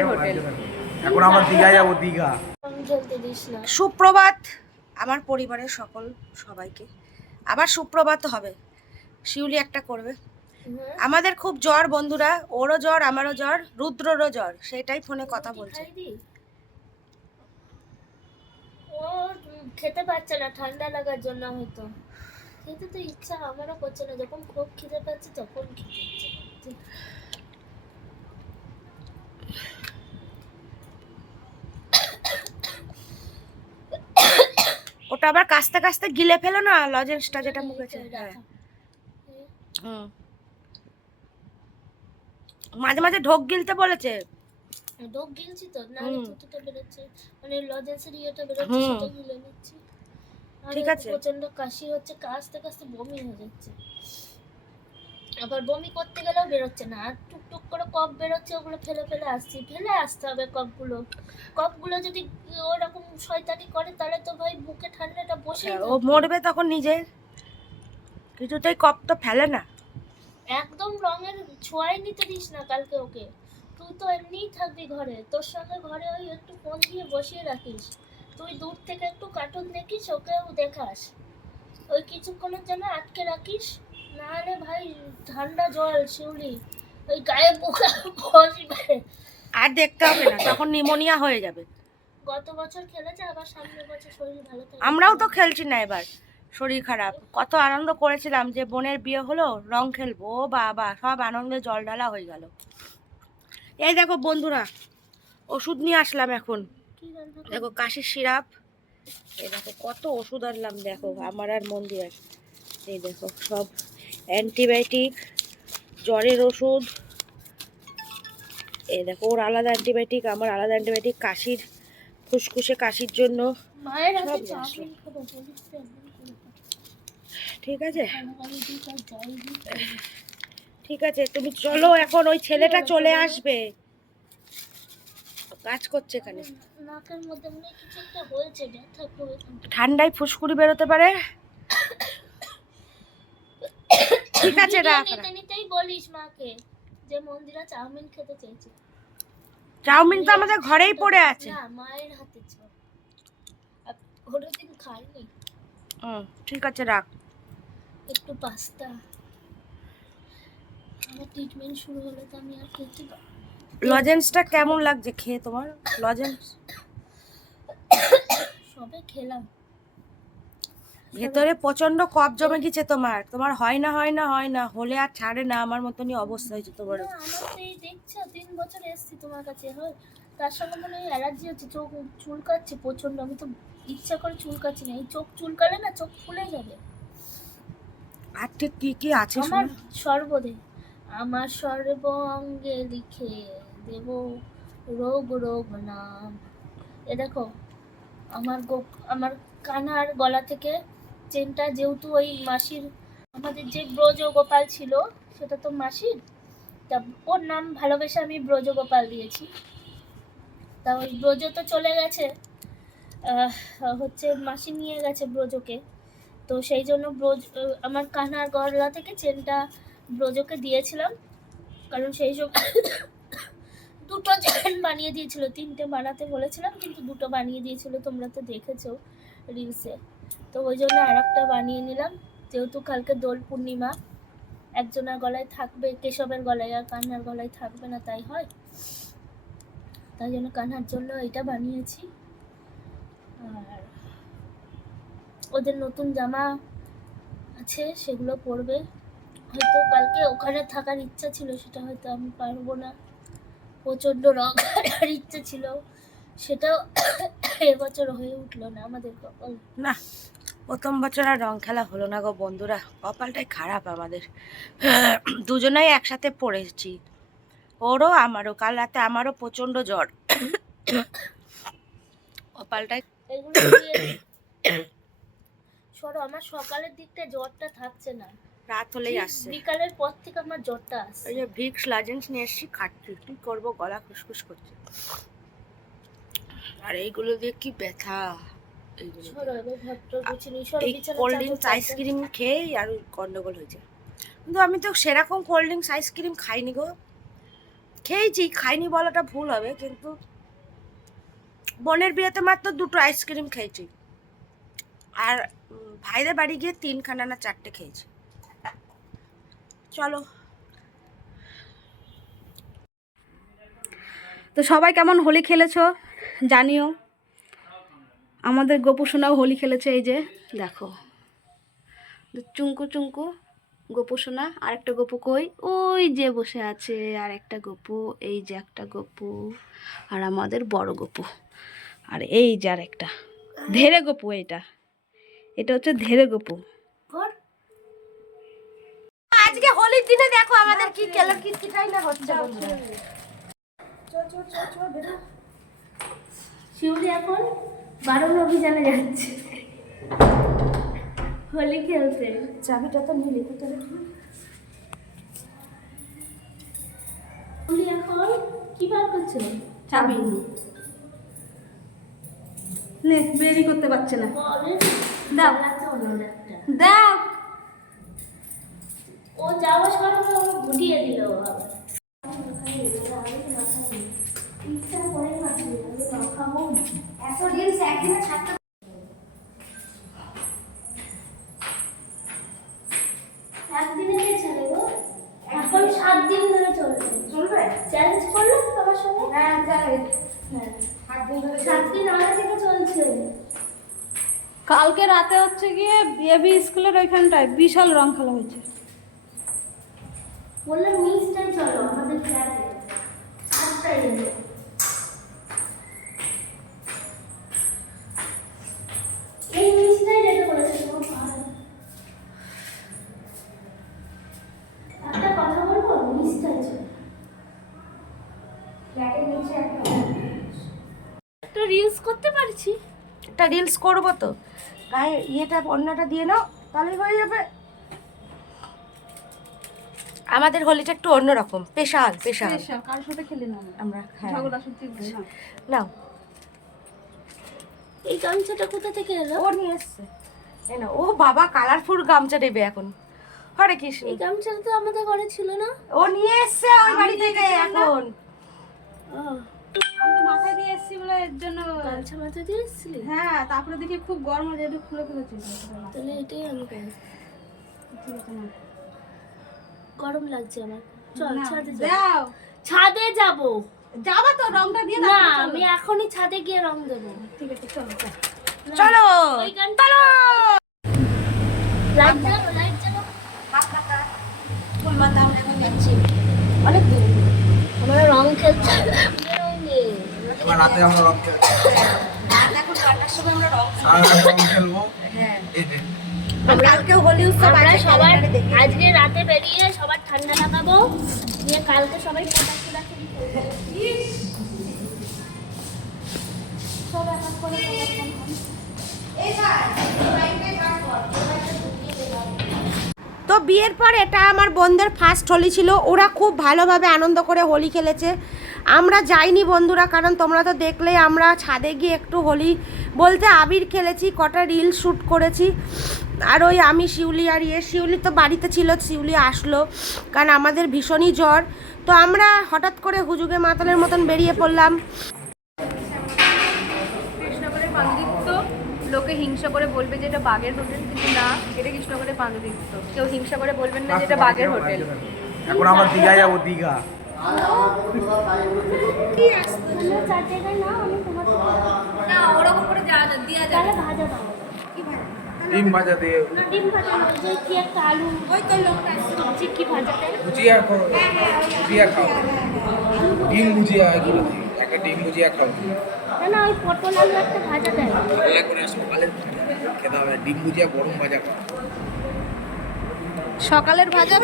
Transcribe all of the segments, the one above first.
এখন আমরা দীঘা যাবো, দীঘা। সুপ্রভাত আমার পরিবারের সবাইকে। আবার সুপ্রভাত হবে, শিউলি একটা করবে। আমাদের খুব জ্বর বন্ধুরা, ওরও জ্বর আমারও জ্বর, রুদ্ররও জ্বর, সেটাই ফোনে কথা বলছে। ও খেতে পারছে না, ঠান্ডা লাগার জন্য হয়তো। খেতে তো ইচ্ছা আমারও করছে না, যখন খুব খিদে পাচ্ছে তখন খেতে ইচ্ছে করছে। ওটা আবার কাস্তে কাস্তে গিলে ফেলো না, লজেন্সটা যেটা মুখে। হ্যাঁ, মাঝে মাঝে ঢোক গিলতে বলেছে। ঢোক গিলছি তো, না থুতুটা বেরোচ্ছে, মানে লজেন্সের ইয়েটা বেরোচ্ছে, সেটা গিলে নিচ্ছি। ঠিক আছে। প্রচন্ড কাশি হচ্ছে, কাশতে কাশতে বমি হয়ে যাচ্ছে, আবার বমি করতে গেলেও বেরোচ্ছে না, আর টুকটুক করে কফ বেরোচ্ছে, ওগুলো ফেলে ফেলে আসতে হবে। কফগুলো যদি ওরকম শয়তানি করে তাহলে তো ভাই বুকে ঠান্ডাটা বসে, ও মরবে তখন নিজে। কিছুতেই কফ তো ফেলে না। একদম রঙের ছোঁয়াই নিতে দিস না কালকে ওকে। তুই তো এমনিই থাকবি ঘরে, তোর সঙ্গে ঘরে ওই একটু ফোন দিয়ে বসিয়ে রাখিস, তুই দূর থেকে একটু কার্টুন দেখিস, ওকেও দেখাস, ওই কিছুক্ষণের জন্য আটকে রাখিস। না হলে ভাই ঠান্ডা জল শিউলি ওই গায়ে পোকা বসবে, আর দেখতে হবে না, তখন নিউমোনিয়া হয়ে যাবে। গত বছর খেলেছে, আবার সামনের বছর শরীর ভালো থাকে। আমরাও তো খেলছি না এবার, শরীর খারাপ। কত আনন্দ করেছিলাম যে বোনের বিয়ে হলো, রং খেলবো, ও বাবা, সব আনন্দে জল ঢালা হয়ে গেল। এই দেখো বন্ধুরা, ওষুধ নিয়ে আসলাম এখন। দেখো কাশির সিরাপ, এই দেখো কত ওষুধ আনলাম, দেখো আমার আর মন্দিরের। এই দেখো সব অ্যান্টিবায়োটিক, জ্বরের ওষুধ। এই দেখো ওর আলাদা অ্যান্টিবায়োটিক, আমার আলাদা অ্যান্টিবায়োটিক, কাশির ফুসফুসে কাশির জন্য। মায়ের হাতে চাউমিন খাবো বলিস তো, ঠিক আছে ঠিক আছে, তুমি চলো এখন, ওই ছেলেটা চলে আসবে, কাজ করছে এখানে। নাকের মধ্যে মনে কিছু একটা হয়েছে, ব্যথা করে ঠান্ডায় ফুসকুড়ি বেরোতে পারে। ঠিক আছে রাখ। নিতেই বলিস মাকে যে মন্দিরা চাউমিন খেতে চেয়েছে। চাউমিন তো আমাদের ঘরেই পড়ে আছে। না, মায়ের হাতে ওরদিন খাইনি। ঠিক আছে রাখ। একটু পাস্তা, আমার ট্রিটমেন্ট শুরু হলে তো আমি আর খেতে পারবো। লজেন্সটা কেমন লাগছে খেয়ে তোমার? লজেন্স সবে খেলাম, ভেতরে প্রচন্ড কফ জমে গেছে তোমার হয় না হলে আর ছাড়ে না, আমার মতনই অবস্থা হয়েছে তোমার। আমার তো এই দেখছো 3 বছর এসেছি তোমার কাছে, হয় তার সঙ্গে মনে হয় অ্যালার্জি হচ্ছে, চোখ চুলকাচ্ছে প্রচন্ড। আমি তো ইচ্ছা করে চুলকাচ্ছি না, এই চোখ চুলকালে না চোখ ফুলে যাবে। আর ঠিক কি কি আছে আমার সর্বদে, আমার সর্ব অঙ্গে লিখে দেব রোগ রোগ নাম। এ দেখো আমার কানার গলা থেকে চেনটা, যেহেতু ওই মাসির, আমাদের যে ব্রজগোপাল ছিল সেটা তো মাসির, তা ওর নাম ভালোবেসে আমি ব্রজগোপাল দিয়েছি। তা ওই ব্রজ তো চলে গেছে, হচ্ছে মাসি নিয়ে গেছে ব্রজকে, তো সেই জন্য আমার কানার গলা থেকে চেনটা ব্রজকে দিয়েছিলাম, কারণ সেই সময় দুটো চেন বানিয়ে দিয়েছিল, 3টে বানাতে বলেছিলাম কিন্তু 2টো বানিয়ে দিয়েছিল, তোমরা তো দেখেছো রিলসে। তো ওই জন্য আরেকটা বানিয়ে নিলাম, যেহেতু কালকে দোল পূর্ণিমা, একজনের গলায় থাকবে, কেশবের গলায়, আর কান্নার গলায় থাকবে না, তাই হয়, তাই জন্য কান্নার জন্য এটা বানিয়েছি। আর ওদের নতুন জামা আছে, সেগুলো পরবে। হয়তো কালকে ওখানে থাকার ইচ্ছা ছিল, সেটা হয়তো আমি পারবো না, প্রচণ্ড রং আর ইচ্ছে ছিল, সেটাও এবছর হয়ে উঠলো না আমাদের কপাল। না, প্রথম বছর আর রং খেলা হলো না গো বন্ধুরা, কপালটাই খারাপ আমাদের। দুজনেই একসাথে পড়েছি, ওরও আমারও। কাল রাতে আমারও প্রচন্ড জ্বর, কপালটাই। সরো, আমার সকালের দিকটা জ্বরটা থাকছে না, রাত হলেই আসছে, বিকালের পর থেকে আমার জ্বরটা আসছে। ওই যে ভিক্স লজেন্স নিয়ে এসছি, খাচ্ছি, কি করবো, গলা খুসখুস করছে। আর এইগুলো দিয়ে কি ব্যথা, এই কোল্ড ড্রিঙ্কস আইসক্রিম খেয়েই আর গন্ডগোল হয়েছে। কিন্তু আমি তো সেরকম কোল্ড ড্রিঙ্কস আইসক্রিম খাইনি গো, খেয়েছি, খাইনি বলাটা ভুল হবে, কিন্তু বোনের বিয়েতে মাত্র 2টো আইসক্রিম খেয়েছি, আর ভাইদের বাড়ি গিয়ে 3খানা না 4টে খেয়েছি। চলো। তো সবাই কেমন হোলি খেলেছো জানিও। আমাদের গোপু সোনাও হোলি খেলেছে, এই যে দেখো চুঙ্কু চুঙ্কু গোপু সোনা। আর একটা গোপু কই, ওই যে বসে আছে আর একটা গোপু, এই যে একটা গোপু, আর আমাদের বড় গোপু, আর এই যে আর একটা ধেরে গোপু। এটা হচ্ছে ধেরে গোপু। আজকে হোলির দিনে দেখো আমাদের কি কেলার কিটকিটাই না হচ্ছে বন্ধুরা। শিউলি এখন বারণ অভিযানে যাচ্ছে হোলি খেলতে। চাবিটা তো নিয়ে লিখে তো শিউলি এখন কি বার করছে? চাবি নে, বেরি করতে পারছে না। দাও দাও। ও যাওয়ার সময় ও ঘুটিয়ে দিল আবার। ইচ্ছা করে খাবো এত রিলস একদিনে ছাড়তে। একদিনে কে ছেড়ে গো? এখন 7 দিন ধরে চলবে। চ্যালেঞ্জ করলো তোমার সঙ্গে? হ্যাঁ চ্যালেঞ্জ। হ্যাঁ 7 দিন আগে থেকে চলছে। কালকে রাতে হচ্ছে গিয়ে বেবি স্কুলের ওইখানটায় বিশাল রং খেলা হয়েছে। বললাম মিসটাই চলো আমাদের ফ্ল্যাটে 7টায় এলো। এই মিসটাই রেডি করেছে তোমার পাহাড়। একটা কথা বলবো, মিসটাই চলো ফ্ল্যাটের নিচে একটা রিলস করতে পারছি। একটা রিলস করবো তো, গায়ে ইয়েটা অন্যটা দিয়ে নাও তাহলেই হয়ে যাবে। আমাদের হোলিটা একটু অন্যরকম, স্পেশাল কার সাথে খেলি না আমরা। হ্যাঁ ঝগড়া সত্যি নাও। এই গামছাটা কোথা থেকে এলো? ও নিয়ে এসছে। এই না, ও বাবা কালারফুল গামছা নেবে এখন। হরে কৃষ্ণ। এই গামছাটা তো আমাদের ঘরে ছিল না। ও নিয়ে এসছে ওই বাড়ি থেকে এখন। আমি তো মাথায় দিয়ে এসেছি বলে এর জন্য। গামছা মাথা দিয়ে এসেছিলি? হ্যাঁ, তারপরে দেখি খুব গরম হয়ে যেটা খুলে ফেলেছি। তাহলে এটাই আমি করি। ঠিক আছে না, গরম লাগছে আমার। চল না, ছাদে যাব। দাও। ছাদে যাব যাবা তো, রংটা দিয়ে না, দাও। আমি এখনই ছাদে গিয়ে রং দেব। ঠিক আছে চলো। চলো ওই গানটা লাইট জ্বালো, লাইট জ্বালো। ফুল মাথা আমরা এখন যাচ্ছি অনেক দূর। আমরা রং খেলতে বেরোইনি। এবার রাতে আমরা রং খেলবো। এখন 8টার সময় আমরা রং সারা রাত রং খেলবো। হ্যাঁ এই যে, কালকেও হোলি উৎসব আমরা আছে, সবার ক্যালেন্ডারে দেখি। আজকে রাতে বেরিয়ে সবার ঠান্ডা লাগাবো, দিয়ে কালকে সবাই পটাকি রাখি করবো। সব এক এক করে তো বিয়ের পর এটা আমার বোনদের ফার্স্ট হোলি ছিল। ওরা খুব ভালোভাবে আনন্দ করে হোলি খেলেছে। আমরা যাইনি বন্ধুরা, কারণ তোমরা তো দেখলেই আমরা ছাদে গিয়ে একটু হোলি বলতে আবির খেলেছি, কটা রিল শ্যুট করেছি। আর ওই আমি শিউলি আর শিউলি তো বাড়িতে ছিল, শিউলি আসলো কারণ আমাদের ভীষণই জ্বর। তো আমরা হঠাৎ করে হুজুগে মাতালের মতন বেরিয়ে পড়লাম। কৃষ্ণনগরের পান্ডিত্য, লোকে হিংসা করে বলবে যে এটা বাঘের হোটেল, কিন্তু না, এটা কৃষ্ণনগরের পান্ডিত্য। কেউ হিংসা করে বলবেন না যে এটা বাঘের হোটেল। এখন আমরা দীঘা যাবো, দীঘা। চার জায়গায় না, আমি তোমার না, ওরকম করে দেওয়া তাহলে ভাজা দাও। ডিম ভাজা দিয়ে না ডিম ভাজা নয়, যে কি একটা আলু, ওই তো লোকটা সবজি কি ভাজা দেয়। ভুজিয়া করো, ভুজিয়া খাও, ডিম ভুজিয়া, এগুলো দিয়ে একটা ডিম ভুজিয়া খাও। না না, ওই পটল আলু একটা ভাজা দেয়। ভালো করে সকালে খেতে হবে, ডিম ভুজিয়া গরম ভাজা খাও। সকালের ভাজা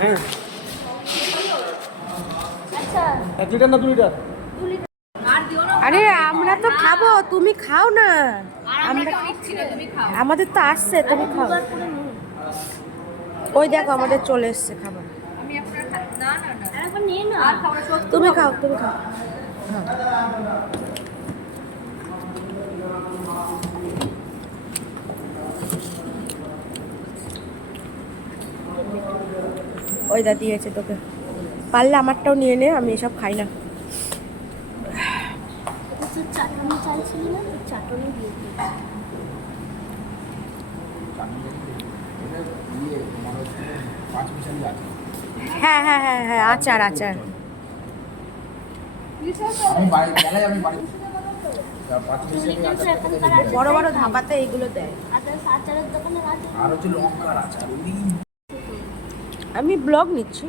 হ্যাঁ, আচ্ছা 1 লিটার না 2 লিটার? আরে আমরা তো খাবো, তুমি খাও না। আমরা আমাদের তো আসছে, তুমি খাও। দুবার করে নিই। ওই দেখো আমাদের চলে এসছে খাবার। আর একবার নিয়ে না। তুমি খাও, তুমি খাও। ওই দা দিয়েছে তোকে, পারলে আমারটাও নিয়ে নে, আমি এসব খাই না। চাটনি চাইছিলি না, চাটনি দিয়ে দিয়েছি। হ্যাঁ হ্যাঁ হ্যাঁ হ্যাঁ, আচার আচার। আমি বাড়ি গেলে আমি বাড়ি বড় বড় ধাবাতে এইগুলো দেয়। আচারের দোকানে আছে। আর হচ্ছে লঙ্কার আচার ওই আমি ব্লগ নিচ্ছি।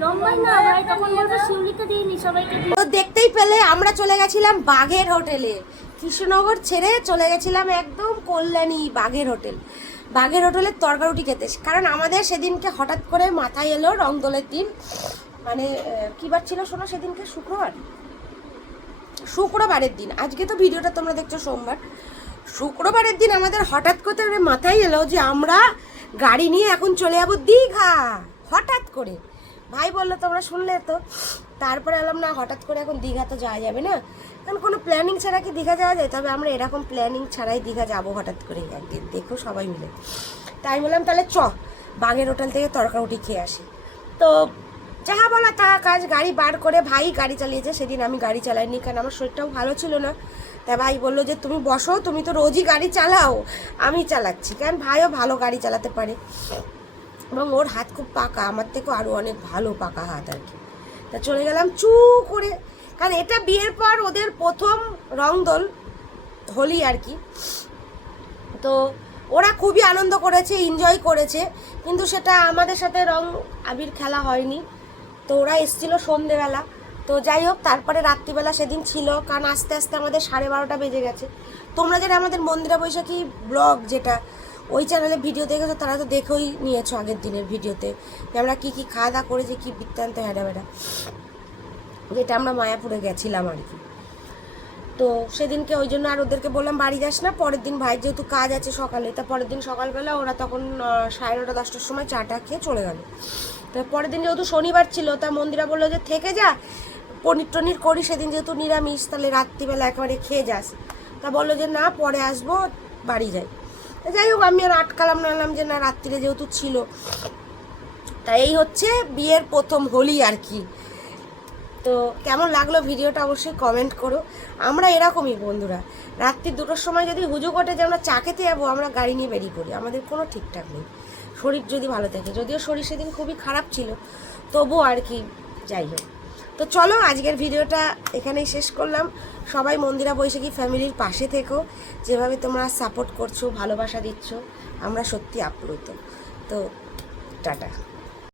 লম্বা না, ভাই তখন বলবো শিউলিকে দিইনি, সবাইকে দিই। তো দেখতেই পেলে আমরা চলে গেছিলাম বাঘের হোটেলে। কৃষ্ণনগর ছেড়ে চলে গেছিলাম একদম কল্যাণী বাঘের হোটেল। বাঘের হোটেলের তরকারুটি খেতে, কারণ আমাদের সেদিনকে হঠাৎ করে মাথায় এলো রংদোলের দিন, মানে কী বার ছিল শোনো সেদিনকে, শুক্রবারের দিন। আজকে তো ভিডিওটা তোমরা দেখছো সোমবার, শুক্রবারের দিন আমাদের হঠাৎ করে মাথায় এলো যে আমরা গাড়ি নিয়ে এখন চলে যাবো দীঘা। হঠাৎ করে ভাই বললো, তোমরা শুনলে তো। তারপরে এলাম না, হঠাৎ করে এখন দীঘা তো যাওয়া যাবে না, কারণ কোনো প্ল্যানিং ছাড়া কি দীঘা যাওয়া যায়? তবে আমরা এরকম প্ল্যানিং ছাড়াই দীঘা যাবো হঠাৎ করে একদিন, দেখো সবাই মিলে। তাই বললাম তাহলে বাঘের হোটেল থেকে তরকারুটি খেয়ে আসি। তো যাহা বলা তাহা কাজ, গাড়ি বার করে ভাই গাড়ি চালিয়েছে। সেদিন আমি গাড়ি চালাইনি, কারণ আমার শরীরটাও ভালো ছিল না। তাই ভাই বললো যে তুমি বসো, তুমি তো রোজই গাড়ি চালাও, আমি চালাচ্ছি। কারণ ভাইও ভালো গাড়ি চালাতে পারে এবং ওর হাত খুব পাকা, আমার থেকেও আরও অনেক ভালো পাকা হাত আর কি। তা চলে গেলাম চু করে, কারণ এটা বিয়ের পর ওদের প্রথম রংদোল হোলি আর কি। তো ওরা খুবই আনন্দ করেছে, এনজয় করেছে, কিন্তু সেটা আমাদের সাথে রং আবির খেলা হয়নি। তো ওরা এসেছিলো সন্ধেবেলা। তো যাই হোক, তারপরে রাত্রিবেলা সেদিন ছিল, কারণ আস্তে আস্তে আমাদের 12:30 বেজে গেছে। তোমরা যেটা আমাদের মন্দিরা বৈশাখী ব্লগ যেটা ওই চ্যানেলে ভিডিও দেখেছো, তারা তো দেখেই নিয়েছো আগের দিনের ভিডিওতে যে আমরা কী কী খাওয়া দাওয়া করেছি, কী বৃত্তান্ত হেডাবেডা, যেটা আমরা মায়াপুরে গেছিলাম আর কি। তো সেদিনকে ওই জন্য আর ওদেরকে বললাম বাড়ি যাস না, পরের দিন ভাই যেহেতু কাজ আছে সকালে, তা পরের দিন সকালবেলা ওরা তখন 9:30-10টার সময় চাটা খেয়ে চলে গেল। তো পরের দিন যেহেতু শনিবার ছিল, তা মন্দিরা বললো যে থেকে যা, পনির টনির করি, সেদিন যেহেতু নিরামিষ, তাহলে রাত্রিবেলা একেবারে খেয়ে যাস। তা বললো যে না, পরে আসবো, বাড়ি যাই। যাই হোক, আমি আর আটকালাম না, যে না রাত্রিরে যেহেতু ছিল। তা এই হচ্ছে বিয়ের প্রথম হোলি আর কি। তো কেমন লাগলো ভিডিওটা অবশ্যই কমেন্ট করো। আমরা এরকমই বন্ধুরা, রাত্রি 2টোর সময় যদি হুজুগ ওঠে যে আমরা চা খেতে যাবো, আমরা গাড়ি নিয়ে বেরিয়ে পড়ি, আমাদের কোনো ঠিকঠাক নেই, শরীর যদি ভালো থাকে। যদিও শরীর সেদিন খুবই খারাপ ছিল, তবু আর কি। যাই হোক, তো চলো আজকের ভিডিওটা এখানেই শেষ করলাম। সবাই মন্দিরা বৈশাখী ফ্যামিলির পাশে থেকো, যেভাবে তোমরা সাপোর্ট করছো, ভালোবাসা দিচ্ছ, আমরা সত্যি আপ্লুত। তো টাটা।